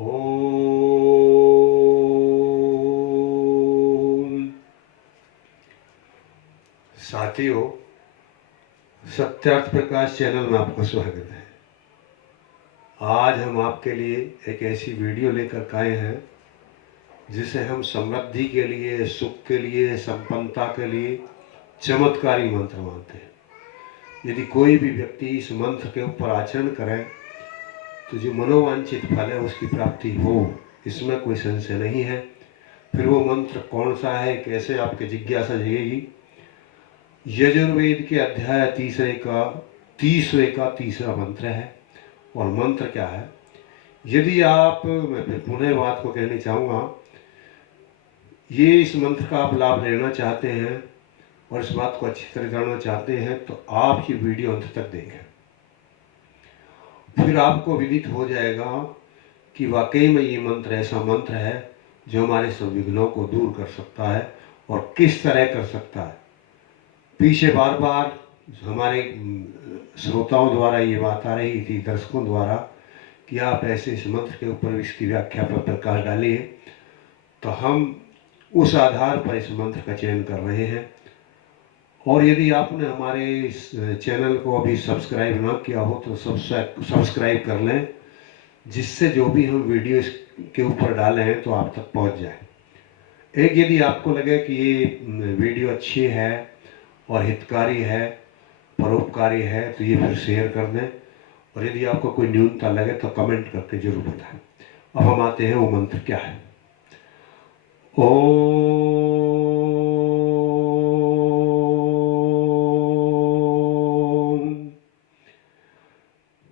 ओम। साथियों, सत्यार्थ प्रकाश चैनल में आपका स्वागत है। आज हम आपके लिए एक ऐसी वीडियो लेकर आए हैं जिसे हम समृद्धि के लिए, सुख के लिए, संपन्नता के लिए चमत्कारी मंत्र मानते हैं। यदि कोई भी व्यक्ति इस मंत्र के ऊपर आचरण करे तो जो मनोवांछित फल है उसकी प्राप्ति हो, इसमें कोई संशय नहीं है। फिर वो मंत्र कौन सा है, कैसे, आपकी जिज्ञासा जगेगी। यजुर्वेद के अध्याय तीसरे का तीसरा मंत्र है। और मंत्र क्या है, यदि आप, मैं फिर पुनः बात को कहना चाहूँगा, ये इस मंत्र का आप लाभ लेना चाहते हैं और इस बात को अच्छी तरह जानना चाहते हैं तो आप ये वीडियो अंत तक देखें। फिर आपको विदित हो जाएगा कि वाकई में ये मंत्र ऐसा मंत्र है जो हमारे सब विघ्नों को दूर कर सकता है और किस तरह कर सकता है। पीछे बार बार हमारे श्रोताओं द्वारा ये बात आ रही थी, दर्शकों द्वारा, कि आप ऐसे इस मंत्र के ऊपर इसकी व्याख्या पर प्रकाश डालिए, तो हम उस आधार पर इस मंत्र का चयन कर रहे हैं। और यदि आपने हमारे इस चैनल को अभी सब्सक्राइब ना किया हो तो सब्सक्राइब कर लें, जिससे जो भी हम वीडियो इसके ऊपर डाले हैं तो आप तक पहुंच जाए। एक, यदि आपको लगे कि ये वीडियो अच्छी है और हितकारी है, परोपकारी है, तो ये फिर शेयर कर दें। और यदि आपको कोई न्यूनता लगे तो कमेंट करके जरूर बताएं। अब हम आते हैं, वो मंत्र क्या है। ओम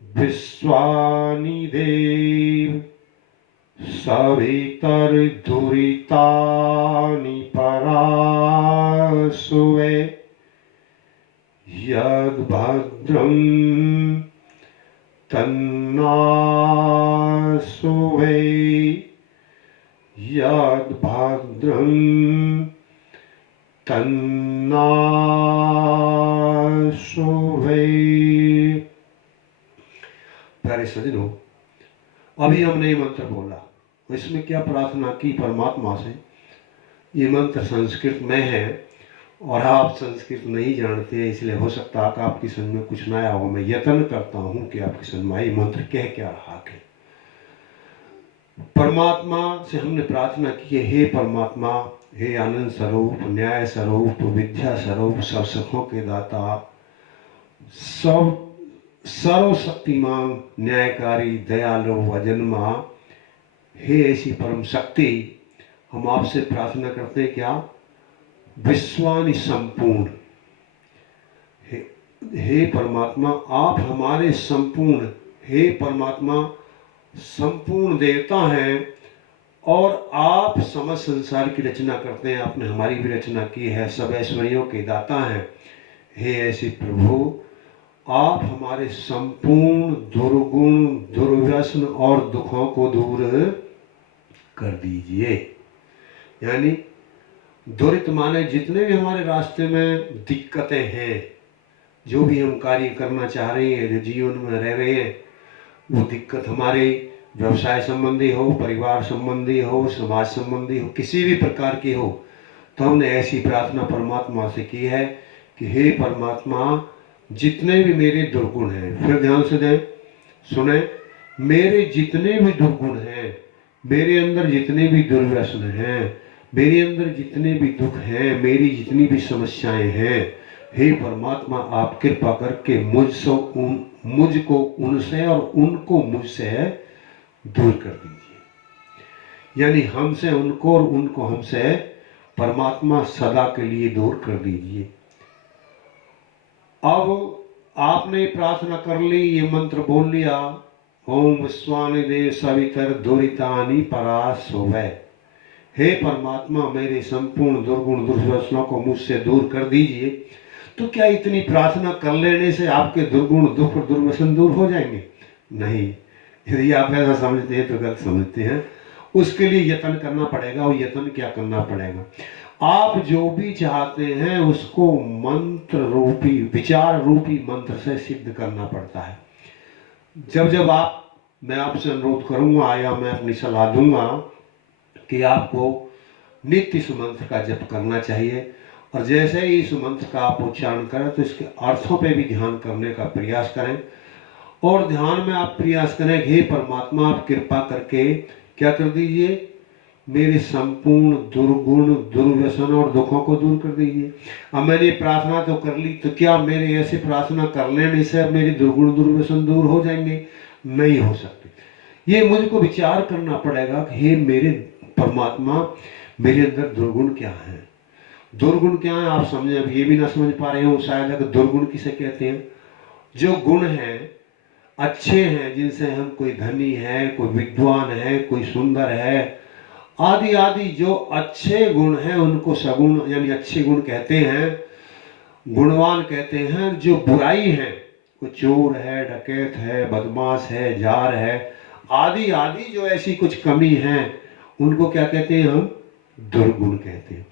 विश्वानि देव सवितर्दुरितानि परासुवे यद्भद्रं तन्नासुवे यद्भद्रं तन्नासुवे। प्यारे सज्जनों, अभी हमने ये मंत्र बोला, इसमें क्या प्रार्थना की परमात्मा से। ये मंत्र संस्कृत में है और आप संस्कृत नहीं जानते हैं, इसलिए हो सकता है कि आपकी समझ में कुछ नया हो। मैं यत्न करता हूं कि आपकी समझ में ये मंत्र कह क्या रहा है। परमात्मा से हमने प्रार्थना की है, हे परमात्मा, हे आनंद स्वरूप, न्याय स्वरूप, विद्या स्वरूप, सब सुखों के दाता, सब सर्वशक्तिमान, न्यायकारी, दयालु, अजन्मा, हे ऐसी परम शक्ति, हम आपसे प्रार्थना करते हैं क्या, विश्वानि संपूर्ण। हे परमात्मा, आप हमारे संपूर्ण, हे परमात्मा संपूर्ण देवता हैं और आप समस्त संसार की रचना करते हैं। आपने हमारी भी रचना की है, सब ऐश्वर्यों के दाता हैं। हे ऐसे प्रभु, आप हमारे संपूर्ण दुर्गुण, दुर्व्यसन और दुखों को दूर कर दीजिए। यानी दुरित माने जितने भी हमारे रास्ते में दिक्कतें हैं, जो भी हम कार्य करना चाह रहे हैं, जो जीवन में रह रहे हैं, वो दिक्कत हमारे व्यवसाय संबंधी हो, परिवार संबंधी हो, समाज संबंधी हो, किसी भी प्रकार की हो, तो हमने ऐसी प्रार्थना परमात्मा से की है कि हे परमात्मा, जितने भी मेरे दुर्गुण हैं, फिर ध्यान से दें, सुने, मेरे जितने भी दुर्गुण हैं, मेरे अंदर जितने भी दुर्व्यसन हैं, मेरे अंदर जितने भी दुख हैं, मेरी जितनी भी समस्याएं हैं, हे परमात्मा, आप कृपा करके मुझको उनसे और उनको मुझसे दूर कर दीजिए। यानी हमसे उनको और उनको हमसे, परमात्मा सदा के लिए दूर कर दीजिए। अब आपने प्रार्थना कर ली, ये मंत्र बोल लिया, ओम विश्वानि देव सवितर्दुरितानि परासुवे। हे परमात्मा, मेरे संपूर्ण दुर्गुण, दुर्व्यसनों को मुझसे दूर कर दीजिए। तो क्या इतनी प्रार्थना कर लेने से आपके दुर्गुण, दुख और दुर्व्यसन दूर हो जाएंगे? नहीं। यदि आप ऐसा समझते हैं तो गलत समझते हैं। उसके लिए यत्न करना पड़ेगा। और यत्न क्या करना पड़ेगा, आप जो भी चाहते हैं उसको मंत्र रूपी, विचार रूपी मंत्र से सिद्ध करना पड़ता है। जब जब आप मैं आपसे अनुरोध करूंगा या मैं अपनी सलाह दूंगा कि आपको नित्य इस मंत्र का जप करना चाहिए, और जैसे ही इस मंत्र का आप उच्चारण करें तो इसके अर्थों पे भी ध्यान करने का प्रयास करें। और ध्यान में आप प्रयास करें कि हे परमात्मा, आप कृपा करके क्या कर दीजिए, मेरे संपूर्ण दुर्गुण, दुर्व्यसन और दुखों को दूर कर दीजिए। अब मैंने प्रार्थना तो कर ली, तो क्या मेरे ऐसे प्रार्थना कर लेने से अब मेरे दुर्गुण दुर्व्यसन दूर हो जाएंगे? नहीं हो सकते। ये मुझको विचार करना पड़ेगा कि हे मेरे परमात्मा, मेरे अंदर दुर्गुण क्या है। दुर्गुण क्या है आप समझे, अब ये भी ना समझ पा रहे हो शायद कि दुर्गुण किसे कहते हैं। जो गुण हैं अच्छे हैं, जिनसे हम, कोई धनी है, कोई विद्वान है, कोई सुंदर है, आदि आदि जो अच्छे गुण हैं उनको सगुण यानी अच्छे गुण कहते हैं, गुणवान कहते हैं। जो बुराई है, कोई चोर है, डकैत है, बदमाश है, जार है, आदि आदि जो ऐसी कुछ कमी है, उनको क्या कहते हैं, हम दुर्गुण कहते हैं।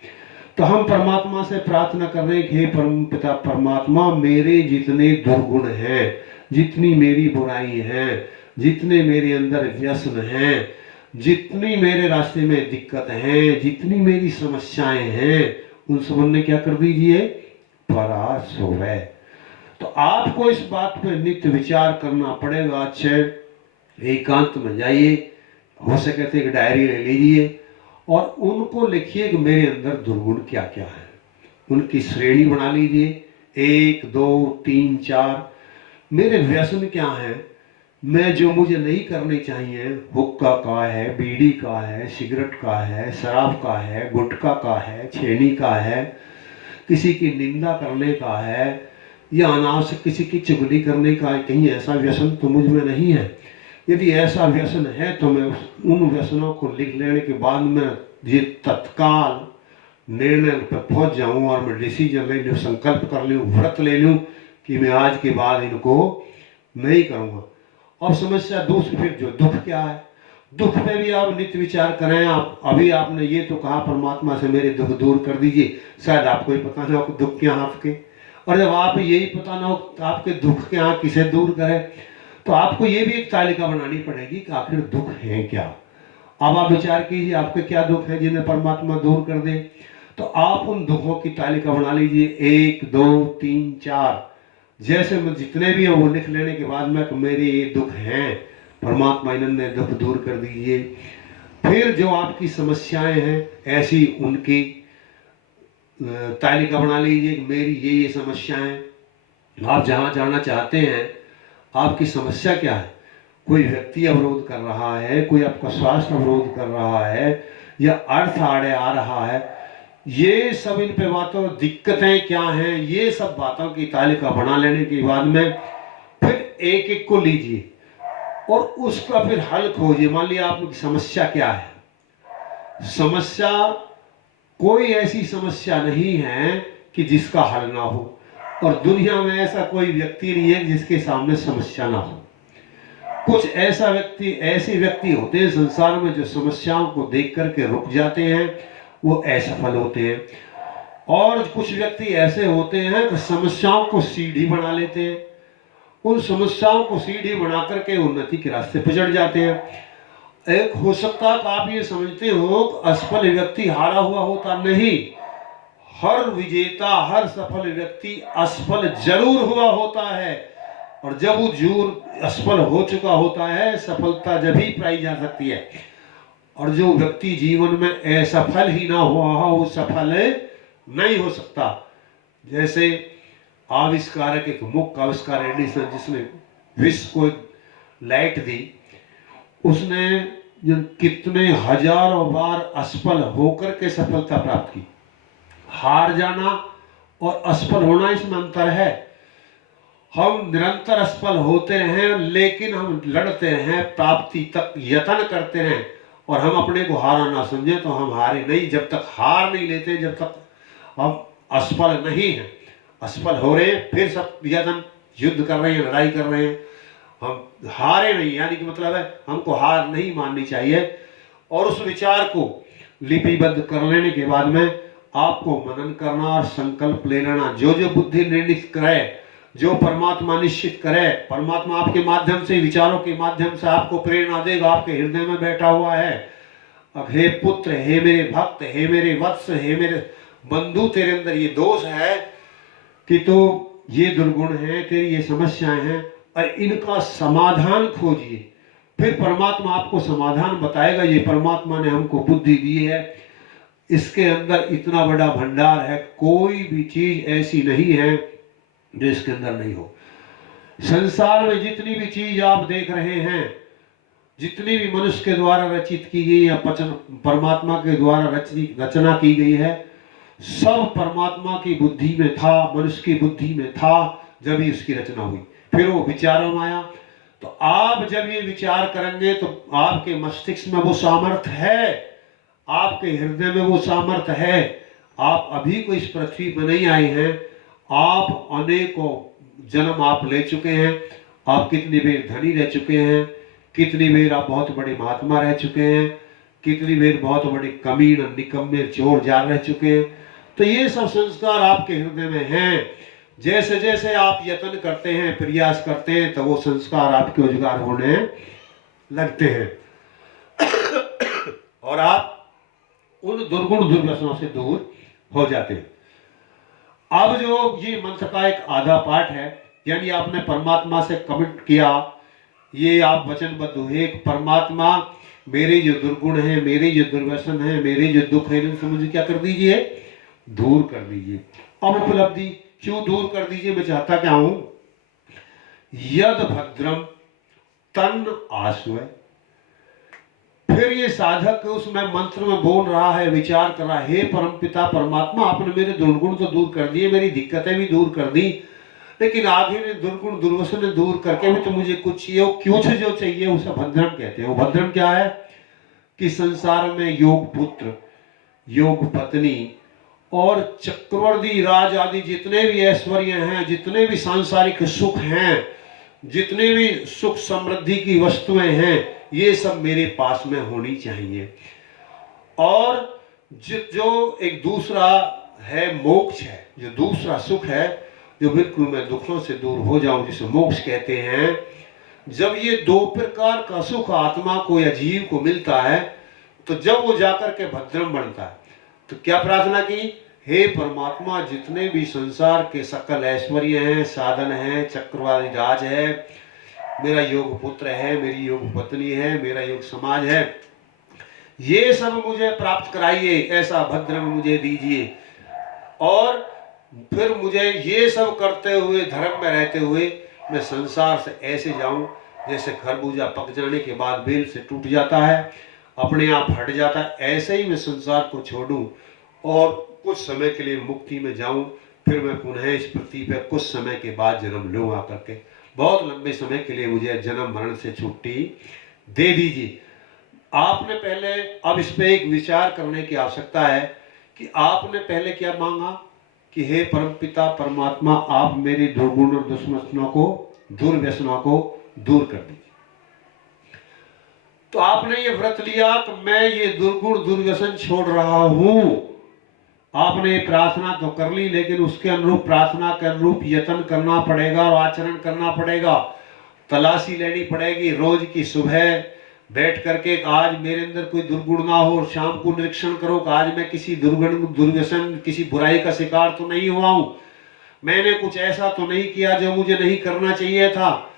तो हम परमात्मा से प्रार्थना कर रहे हैं कि हे परम पिता परमात्मा, मेरे जितने दुर्गुण हैं, जितनी मेरी बुराई है, जितने मेरे अंदर व्यसन हैं, जितनी मेरे रास्ते में दिक्कत हैं, जितनी मेरी समस्याएं हैं, उन सब ने क्या कर दीजिए, परास हो गए। तो आपको इस बात पे नित्य विचार करना पड़ेगा। अच्छे एकांत में जाइए, हो सके तो एक डायरी ले लीजिए और उनको लिखिए कि मेरे अंदर दुर्गुण क्या क्या है। उनकी श्रेणी बना लीजिए, 1 2 3 4। मेरे व्यसन क्या है, मैं जो मुझे नहीं करने चाहिए, हुक्का का है, बीड़ी का है, सिगरेट का है, शराब का है, गुटखा का है, छेनी का है, किसी की निंदा करने का है, या अनावश्यक किसी की चुगली करने का है, कहीं ऐसा व्यसन तो मुझ में नहीं है। यदि ऐसा व्यसन है तो मैं उन व्यसनों को लिख लेने के बाद मैं ये तत्काल निर्णय पर पहुंच जाऊं और मैं डिसीजन ले लूँ, संकल्प कर लूँ, व्रत ले लूँ कि मैं आज के बाद इनको नहीं करूँगा। अब समस्या दूसरी, फिर जो दुख क्या है, दुख पे भी आप नित्य विचार करें। आप अभी आपने ये तो कहा परमात्मा से मेरे दुख दूर कर दीजिए, शायद आपको ही पता ना हो कि दुख क्या आपके, और जब आप यही पता ना हो तो आपके दुख क्या किसे दूर करें, तो आपको ये भी एक तालिका बनानी पड़ेगी कि आखिर दुख है क्या। अब आप विचार कीजिए आपके क्या दुख है जिन्हें परमात्मा दूर कर दे। तो आप उन दुखों की तालिका बना लीजिए, 1 2 3 4, जैसे मैं जितने भी हैं वो लिख लेने के बाद में मेरे ये दुख हैं, परमात्मा इन्होंने दुख दूर कर दीजिए। फिर जो आपकी समस्याएं हैं ऐसी उनकी तालिका बना लीजिए कि मेरी ये समस्याएं, आप जहाँ जाना चाहते हैं, आपकी समस्या क्या है। कोई व्यक्ति अवरोध कर रहा है, कोई आपका स्वास्थ्य अवरोध कर रहा है, या अर्थ आड़े आ रहा है, ये सब इन पे बातों दिक्कतें क्या हैं, ये सब बातों की तालिका बना लेने के बाद में फिर एक एक को लीजिए और उसका फिर हल खोजिए। मान लिया आपकी समस्या क्या है, समस्या कोई ऐसी समस्या नहीं है कि जिसका हल ना हो, और दुनिया में ऐसा कोई व्यक्ति नहीं है जिसके सामने समस्या ना हो। कुछ ऐसे व्यक्ति होते हैं संसार में जो समस्याओं को देख करके रुक जाते हैं, वो असफल होते हैं। और कुछ व्यक्ति ऐसे होते हैं कि समस्याओं को सीढ़ी बना लेते हैं, उन समस्याओं को सीढ़ी बना करके उन्नति के रास्ते पर चढ़ जाते हैं। एक हो सकता है आप ये समझते हो कि असफल व्यक्ति हारा हुआ होता, नहीं, हर विजेता, हर सफल व्यक्ति असफल जरूर हुआ होता है, और जब वो जरूर असफल हो चुका होता है, सफलता जब ही पाई जा सकती है। और जो व्यक्ति जीवन में असफल ही ना हुआ हो, वो सफल नहीं हो सकता। जैसे आविष्कारक, एक मुख्य आविष्कार एडिसन, जिसने विश्व को लाइट दी, उसने कितने हजारों बार असफल होकर के सफलता प्राप्त की। हार जाना और असफल होना, इसमें अंतर है। हम निरंतर असफल होते रहें, लेकिन हम लड़ते रहें, प्राप्ति तक यत्न करते रहें, और हम अपने को हारा ना समझें, तो हम हारे नहीं। जब तक हार नहीं लेते, जब तक हम असफल नहीं हैं, असफल हो रहे हैं, फिर सब यत्न, युद्ध कर रहे हैं, लड़ाई कर रहे हैं, हम हारे नहीं, यानी कि मतलब है हमको हार नहीं माननी चाहिए। और उस विचार को लिपिबद्ध कर लेने के बाद में आपको मनन करना और संकल्प ले लेना। जो जो बुद्धि निर्णित करे, जो परमात्मा निश्चित करे, परमात्मा आपके माध्यम से, विचारों के माध्यम से आपको प्रेरणा देगा, आपके हृदय में बैठा हुआ है। अब हे पुत्र, हे मेरे भक्त, हे मेरे वत्स, हे मेरे बंधु, तेरे अंदर ये दोष है कि तो ये दुर्गुण है, तेरी ये समस्याएं हैं, और इनका समाधान खोजिए। फिर परमात्मा आपको समाधान बताएगा। ये परमात्मा ने हमको बुद्धि दी है, इसके अंदर इतना बड़ा भंडार है, कोई भी चीज ऐसी नहीं है जो इसके अंदर नहीं हो। संसार में जितनी भी चीज आप देख रहे हैं, जितनी भी मनुष्य के द्वारा रचित की गई या परमात्मा के द्वारा रचना की गई है, सब परमात्मा की बुद्धि में था, मनुष्य की बुद्धि में था, जब ही उसकी रचना हुई। फिर वो विचारों में आया। तो आप जब ये विचार करेंगे तो आपके मस्तिष्क में वो सामर्थ्य है, आपके हृदय में वो सामर्थ्य है। आप अभी कोई इस पृथ्वी पर नहीं आए हैं, आप अनेकों जन्म आप ले चुके हैं। आप कितनी बार धनी रह चुके हैं, कितनी बार आप बहुत बड़े महात्मा रह चुके हैं, कितनी बार बहुत बड़े कमीन निकम्मे चोर जार रह चुके हैं। तो ये सब संस्कार आपके हृदय में हैं। जैसे जैसे आप यत्न करते हैं, प्रयास करते हैं, तो वो संस्कार आपके उजागर होने लगते हैं और आप उन दुर्गुण दुर्व्यसनों से दूर हो जाते हैं। अब जो ये मंत्र का एक आधा पाठ है, यानी आपने परमात्मा से कमिट किया, ये आप वचनबद्ध हुए, एक परमात्मा मेरे जो दुर्गुण है, मेरे जो दुर्व्यसन है, मेरे जो दुख है, इनसे मुझे क्या कर दीजिए, दूर कर दीजिए। अब उपलब्धि क्यों दूर कर दीजिए, मैं चाहता क्या हूं, यद भद्रम तन आश्वय। फिर ये साधक उसमें मंत्र में बोल रहा है, विचार कर रहा है, हे परमपिता परमात्मा, आपने मेरे दुर्गुण तो दूर कर दिए, मेरी दिक्कतें भी दूर कर दी, लेकिन आगे ने दुर्गुण दुर्व्यसन दूर करके भी तो मुझे कुछ चाहिए। कुछ जो चाहिए उसे भद्रम कहते हैं। वो भद्रम क्या है कि संसार में योग पुत्र, योग पत्नी और चक्रवर्ती राज आदि जितने भी ऐश्वर्य हैं, जितने भी सांसारिक सुख हैं, जितने भी सुख समृद्धि की वस्तुएं हैं, ये सब मेरे पास में होनी चाहिए। और जो एक दूसरा है मोक्ष है, जो दूसरा सुख है, जो बिल्कुल मैं दुखों से दूर हो जाऊं, जिसे मोक्ष कहते हैं। जब ये दो प्रकार का सुख आत्मा को या जीव को मिलता है, तो जब वो जाकर के भद्रम बनता है, तो क्या प्रार्थना की, हे परमात्मा, जितने भी संसार के सकल ऐश्वर्य हैं, साधन हैं, चक्रवाती राज है, मेरा योग पुत्र है, मेरी योग पत्नी है, मेरा योग समाज है, ये सब मुझे प्राप्त कराइए, ऐसा भद्रम मुझे दीजिए। और फिर मुझे ये सब करते हुए, धर्म में रहते हुए, मैं संसार से ऐसे जाऊं जैसे खरबूजा पक जाने के बाद बेल से टूट जाता है, अपने आप हट जाता है, ऐसे ही मैं संसार को छोड़ूं और कुछ समय के लिए मुक्ति में जाऊं। फिर मैं पुनः इस पृथ्वी पर कुछ समय के बाद जन्म लूँ आकर के, बहुत लंबे समय के लिए मुझे जन्म मरण से छुट्टी दे दीजिए। आपने पहले, अब इस पे एक विचार करने की आवश्यकता है कि आपने पहले क्या मांगा कि हे परमपिता परमात्मा, आप मेरी दुर्गुण और दुर्व्यसनों को, दुर्व्यसनों को दूर कर दीजिए। तो आपने ये व्रत लिया कि मैं ये दुर्गुण दुर्व्यसन छोड़ रहा हूं। आपने प्रार्थना तो कर ली, लेकिन उसके अनुरूप, प्रार्थना के अनुरूप यत्न करना पड़ेगा और आचरण करना पड़ेगा, तलाशी लेनी पड़ेगी रोज की। सुबह बैठ करके आज मेरे अंदर कोई दुर्गुण ना हो, और शाम को निरीक्षण करो कि आज मैं किसी दुर्गुण दुर्व्यसन, किसी बुराई का शिकार तो नहीं हुआ हूं, मैंने कुछ ऐसा तो नहीं किया जो मुझे नहीं करना चाहिए था,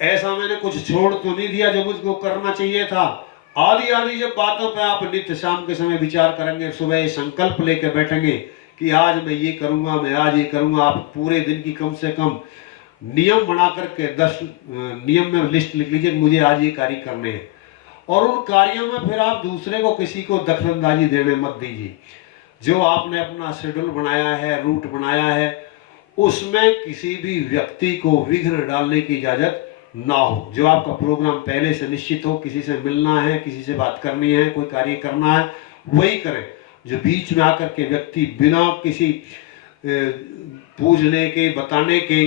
ऐसा मैंने कुछ छोड़ तो नहीं दिया जो मुझको करना चाहिए था। आदि आदि जब बातों पे आप नित्य शाम के समय विचार करेंगे, सुबह संकल्प लेकर बैठेंगे कि आज मैं ये करूंगा, मैं आज ये करूंगा, आप पूरे दिन की कम से कम नियम बना करके 10 नियम में लिस्ट लिख लीजिए, मुझे आज ये कार्य करने हैं। और उन कार्यों में फिर आप दूसरे को, किसी को दखलंदाजी देने मत दीजिए। जो आपने अपना शेड्यूल बनाया है, रूट बनाया है, उसमें किसी भी व्यक्ति को विघ्न डालने की इजाजत ना हो। जो आपका प्रोग्राम पहले से निश्चित हो, किसी से मिलना है, किसी से बात करनी है, कोई कार्य करना है, वही करें। जो बीच में आकर के व्यक्ति बिना किसी पूछने के, बताने के,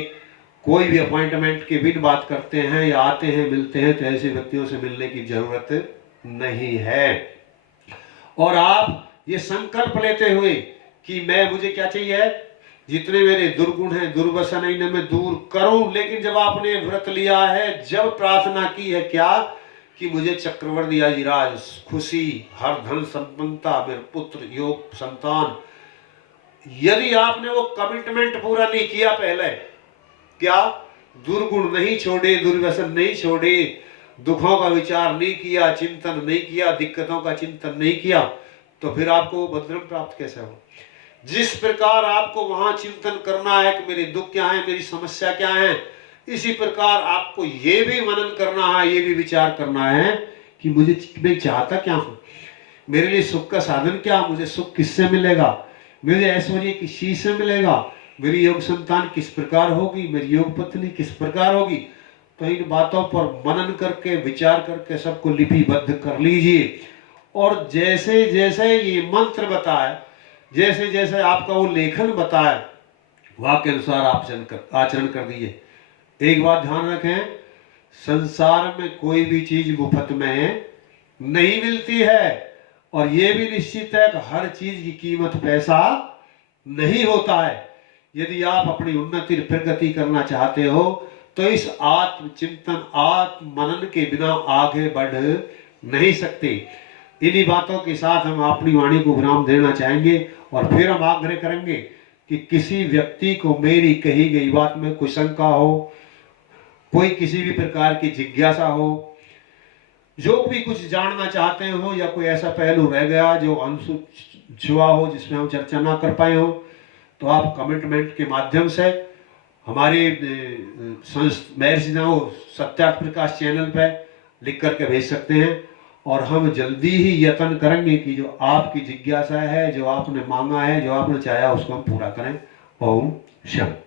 कोई भी अपॉइंटमेंट के बिन बात करते हैं या आते हैं, मिलते हैं, तो ऐसे व्यक्तियों से मिलने की जरूरत नहीं है। और आप ये संकल्प लेते हुए कि मैं, मुझे क्या चाहिए, जितने मेरे दुर्गुण हैं दुर्व्यसन इन्हें मैं दूर करूं। लेकिन जब आपने व्रत लिया है, जब प्रार्थना की है क्या कि मुझे चक्रवर्ती अधिराज, खुशी, हर धन संपन्नता, मेरे पुत्र, योग, संतान, यदि आपने वो कमिटमेंट पूरा नहीं किया पहले, क्या दुर्गुण नहीं छोड़े, दुर्व्यसन नहीं छोड़े, दुखों का विचार नहीं किया, चिंतन नहीं किया, दिक्कतों का चिंतन नहीं किया, तो फिर आपको बद्रम प्राप्त कैसे हो? जिस प्रकार आपको वहां चिंतन करना है कि मेरे दुख क्या है, मेरी समस्या क्या है, इसी प्रकार आपको ये भी मनन करना है, ये भी विचार करना है कि मैं चाहता क्या हूं, मेरे लिए सुख का साधन क्या, मुझे सुख किससे मिलेगा, मुझे ऐश्वर्य किस चीज से मिलेगा, मेरी योग संतान किस प्रकार होगी, मेरी योग पत्नी किस प्रकार होगी। तो इन बातों पर मनन करके विचार करके सबको लिपिबद्ध कर लीजिए। और जैसे जैसे ये मंत्र बताए, जैसे जैसे आपका वो लेखन बताए, वाक्य अनुसार आप आचरण कर दीजिए। एक बात ध्यान रखें, संसार में कोई भी चीज मुफ्त में नहीं मिलती है, और यह भी निश्चित है कि हर चीज की कीमत पैसा नहीं होता है। यदि आप अपनी उन्नति प्रगति करना चाहते हो तो इस आत्मचिंतन आत्म मनन के बिना आगे बढ़ नहीं सकते। इन्हीं बातों के साथ हम अपनी वाणी को विराम देना चाहेंगे, और फिर हम आग्रह करेंगे कि किसी व्यक्ति को मेरी कही गई बात में कोई शंका हो, कोई किसी भी प्रकार की जिज्ञासा हो, जो भी कुछ जानना चाहते हो, या कोई ऐसा पहलू रह गया जो अनसुलझा हो, जिसमें हम चर्चा ना कर पाए हो, तो आप कमिटमेंट के माध्यम से हमारे महर्षि सत्यार्थ प्रकाश चैनल पे लिख करके भेज सकते हैं, और हम जल्दी ही यत्न करेंगे कि जो आपकी जिज्ञासा है, जो आपने मांगा है, जो आपने चाहा, उसको हम पूरा करें। ओम शांति।